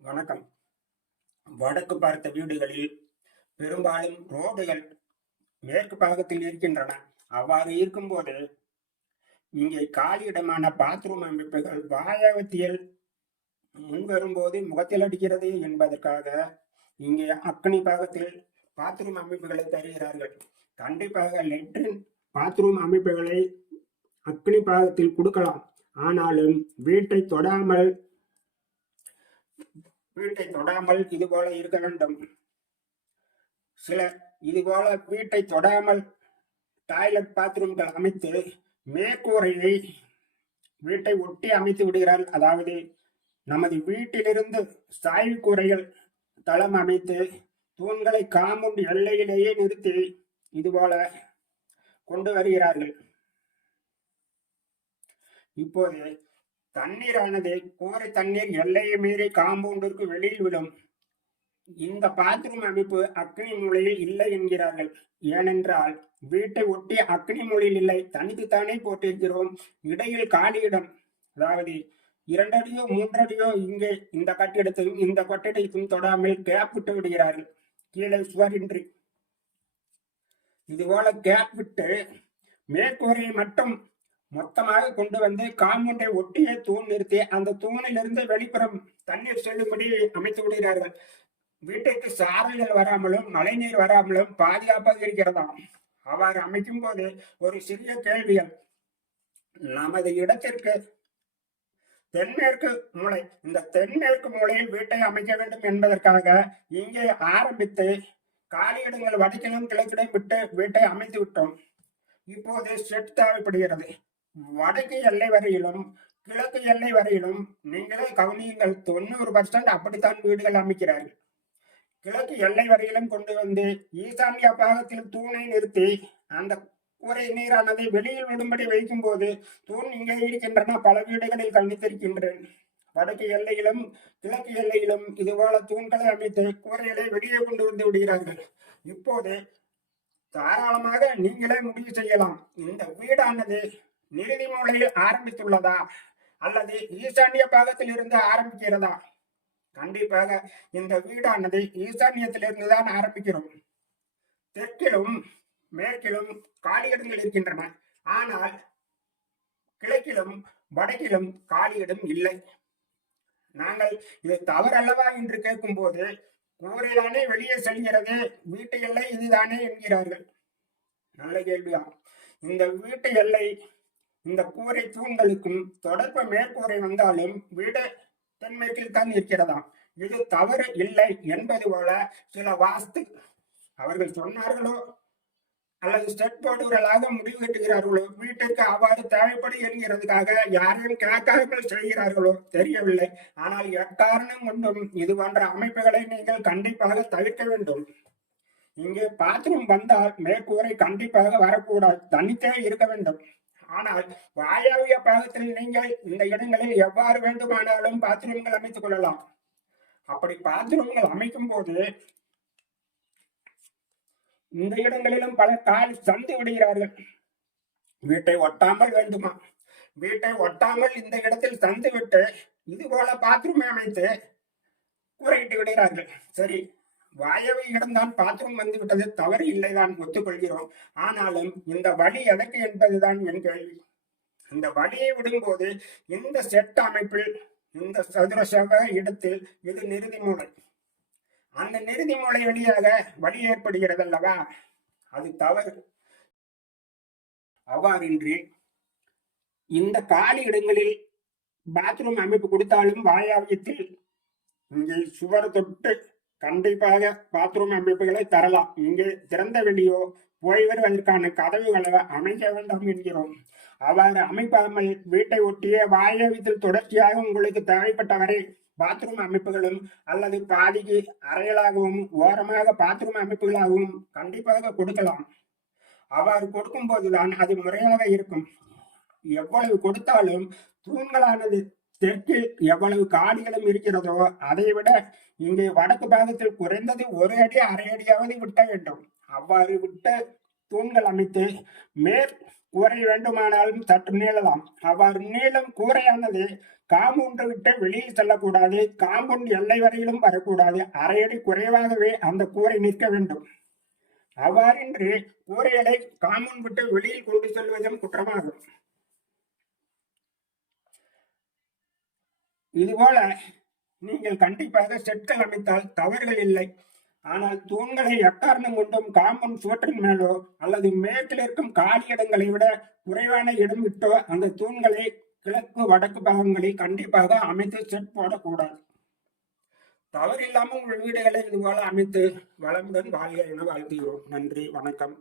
வணக்கம். வடக்கு பார்த்த வீடுகளில் பெரும்பாலும் ரோடுகள் மேற்கு பாகத்தில் இருக்கின்றன. அவ்வாறு இருக்கும்போது இங்கே காலியிடமான பாத்ரூம் அமைப்புகள் வாயவத்தியல் முன்வரும்போது முகத்தில் அடிக்கிறது என்பதற்காக இங்கே அக்னி பாகத்தில் பாத்ரூம் அமைப்புகளை தருகிறார்கள். கண்டிப்பாக லெட்ரின் பாத்ரூம் அமைப்புகளை அக்னி பாகத்தில் கொடுக்கலாம். ஆனாலும் வீட்டை தொடாமல் வீட்டை தொடாமல் இதுபோல இருக்க வேண்டும். சிலர் இதுபோல வீட்டை தொடாமல் டாய்லெட் பாத்ரூம்கள் அமைத்து மேற்கூரையை வீட்டை ஒட்டி அமைத்து விடுகிறார்கள். அதாவது நமது வீட்டிலிருந்து சாய்வு கூரைகள் தளம் அமைத்து தூண்களை காம்பவுண்ட் எல்லையிலேயே நிறுத்தி இதுபோல கொண்டு வருகிறார்கள். இப்போது தண்ணீரானது கோரை தண்ணீர் எல்லையை மீறி காம்பவுண்டிற்கு வெளியில் விடும் இந்த பாத்ரூம் அமைப்பு அக்னி மூலையில் இல்லை என்கிறார்கள். ஏனென்றால் வீட்டை ஒட்டி அக்னி மூலையில் இல்லை. தனித்துத்தானே போட்டிருக்கிறோம். இடையில் காலியிடம் அதாவது இரண்டடியோ மூன்றடியோ இங்கே இந்த கட்டிடத்தையும் இந்த கட்டிடத்தையும் தொடாமல் கேப் விட்டு விடுகிறார்கள். கீழே சுவரின்றி இதுபோல கேப் விட்டு மேற்கூரையை மட்டும் மொத்தமாக கொண்டு வந்து காம்பவுண்டை ஒட்டியே தூண் நிறுத்தி அந்த தூணிலிருந்து வெளிப்புறம் தண்ணீர் செல்லும்படி அமைத்து விடுகிறார்கள். வீட்டுக்கு சாரல்கள் வராமலும் மழைநீர் வராமலும் பாதுகாப்பாக இருக்கிறதாம். அவ்வாறு அமைக்கும் போது ஒரு சிறிய கேள்விகள் நமது இடத்திற்கு தென்மேற்கு மூலை இந்த தென்மேற்கு மூலையில் வீட்டை அமைக்க வேண்டும் என்பதற்காக இங்கே ஆரம்பித்து காலியிடங்கள் வடக்கிலும் கிழக்கிடம் விட்டு வீட்டை அமைத்து விட்டோம். இப்போது செட் தேவைப்படுகிறது. வடக்கு எல்லை வரையிலும் கிழக்கு எல்லை வரையிலும் நீங்களே கவனியுங்கள் தொண்ணூறு பர்சன்ட் அப்படித்தான் வீடுகள் அமைக்கிறார்கள். கிழக்கு எல்லை வரையிலும் கொண்டு வந்து ஈசான்ய பாகத்தில் தூணை நிறுத்தி அந்த கூரை நீரானது வெளியில் விடும்படி வைக்கும் போது தூண் இங்கே இருக்கின்றன பல வீடுகளில் கவனித்திருக்கின்றேன் வடக்கு எல்லையிலும் கிழக்கு எல்லையிலும் இதுபோல தூண்களை அமைத்து கூரைகளை வெளியே கொண்டு வந்து விடுகிறார்கள். இப்போது தாராளமாக நீங்களே முடிவு செய்யலாம். இந்த வீடானது நிறுதி மூலையில் ஆரம்பித்துள்ளதா? அல்லது ஈசான்ய பாகத்தில் இருந்து ஆரம்பிக்கிறதா? கண்டிப்பாக இந்த வீடானது ஈசான்யத்திலிருந்து தான் ஆரம்பிக்கிறோம். தெற்கிலும் மேற்கிலும் காலியிடங்கள் இருக்கின்றன. ஆனால் கிழக்கிலும் வடக்கிலும் காலியிடம் இல்லை. நாங்கள் இது தவறல்லவா என்று கேட்கும்போது கூரைதானே வெளியே செல்கிறது? வீட்டு எல்லை இதுதானே? என்கிறார்கள். நல்ல கேள்விதான். இந்த வீட்டு எல்லை இந்த கூரை தூண்களுக்கும் தொடர்பு மேற்கூரை வந்தாலும் வீடு தன்மைக்கு தான் இருக்கிறதாம். இது தவறு இல்லை என்பது போல சில வாஸ்து அவர்கள் சொன்னார்களோ? அல்லது ஸ்டெட் போடுவர்களாக முடிவெட்டுகிறார்களோ வீட்டிற்கு அவ்வாறு தேவைப்படும் என்கிறதுக்காக யாரையும் கேட்காமல் செய்கிறார்களோ? தெரியவில்லை. ஆனால் எக்காரணம் கொண்டும் இது போன்ற அமைப்புகளை நீங்கள் கண்டிப்பாக தவிர்க்க வேண்டும். இங்கே பாத்ரூம் வந்தால் மேற்கூரை கண்டிப்பாக வரக்கூடாது. தனித்தே இருக்க வேண்டும். ஆனால் வாயவிய பாகத்தில் நீங்கள் இந்த இடங்களில் எவ்வாறு வேண்டுமானாலும் பாத்ரூம்கள் அமைத்துக் கொள்ளலாம். அப்படி பாத்ரூம்கள் அமைக்கும் போது இந்த இடங்களிலும் பல கால் சந்து விடுகிறார்கள். வீட்டை ஒட்டாமல் வேண்டுமா? வீட்டை ஒட்டாமல் இந்த இடத்தில் சந்து விட்டு இது போல பாத்ரூம் அமைத்து கூரையிட்டு விடுகிறார்கள். சரி வாயவையிடம்தான் பாத்ரூம் வந்து விட்டது. தவறு இல்லைதான் ஒத்துக்கொள்கிறோம். ஆனாலும் இந்த வழி எதற்கு என்பதுதான் என் கேள்வி. இந்த வழியை விடும்போது இந்த செட் அமைப்பில் இந்த சதுர செவ்வக இடத்தில் இது நிறுதி மூலை அந்த நிறுதி மூலை வழியாக வழி ஏற்படுகிறது அல்லவா அது தவறு. அவ்வாறின்றி இந்த காலி இடங்களில் பாத்ரூம் அமைப்பு கொடுத்தாலும் வாயாவியத்தில் இங்கே சுவர் தொட்டு கண்டிப்பாக பாத்ரூம் அமைப்புகளை தரலாம். இங்கே திறந்த வெளியோ போய் வருவதற்கான கதவுகளை அமைக்க வேண்டாம் என்கிறோம். அவ்வாறு அமைப்பாமல் வீட்டை ஒட்டிய வாயவியத்தில் தொடர்ச்சியாக உங்களுக்கு தேவைப்பட்டவரை பாத்ரூம் அமைப்புகளும் அல்லது பாதிக்கு அறைகளாகவும் ஓரமாக பாத்ரூம் அமைப்புகளாகவும் கண்டிப்பாக கொடுக்கலாம். அவ்வாறு கொடுக்கும் போதுதான் அது முறையாக இருக்கும். எவ்வளவு கொடுத்தாலும் தூண்களானது தெற்கில் எவ்வளவு காடுகளும் இருக்கிறதோ அதை விட இங்கே வடக்கு பாகத்தில் குறைந்தது ஒரு அடி அரை அடியாவது விட்ட வேண்டும். அவ்வாறு விட்ட தூண்கள் அமைத்து மேற் கூரை வேண்டுமானாலும் சற்று நீளலாம். அவ்வாறு நீளம் கூரையானது காம்பவுண்டை விட்டு வெளியில் செல்லக்கூடாது காம்பவுண்ட் எல்லை வரையிலும் வரக்கூடாது. அரை அடி குறைவாகவே அந்த கூரை நிற்க வேண்டும். அவ்வாறின்றி கூரைகளை காம்பவுண்ட் விட்டு வெளியில் கொண்டு செல்வதும் குற்றமாகும். இதுபோல நீங்கள் கண்டிப்பாக செட்கள் அமைத்தால் தவறுகள் இல்லை. ஆனால் தூண்களை எக்காரணம் கொண்டும் காம்பன் சுவற்றின் மேலோ அல்லது மேற்கில் இருக்கும் காலி இடங்களை விட குறைவான இடம் விட்டோ அந்த தூண்களை கிழக்கு வடக்கு பாகங்களில் கண்டிப்பாக அமைத்து செட் போடக்கூடாது. தவறில்லாமல் உங்கள் வீடுகளை இதுபோல அமைத்து வளமுடன் வாழ்க என வாழ்த்துகிறோம். நன்றி வணக்கம்.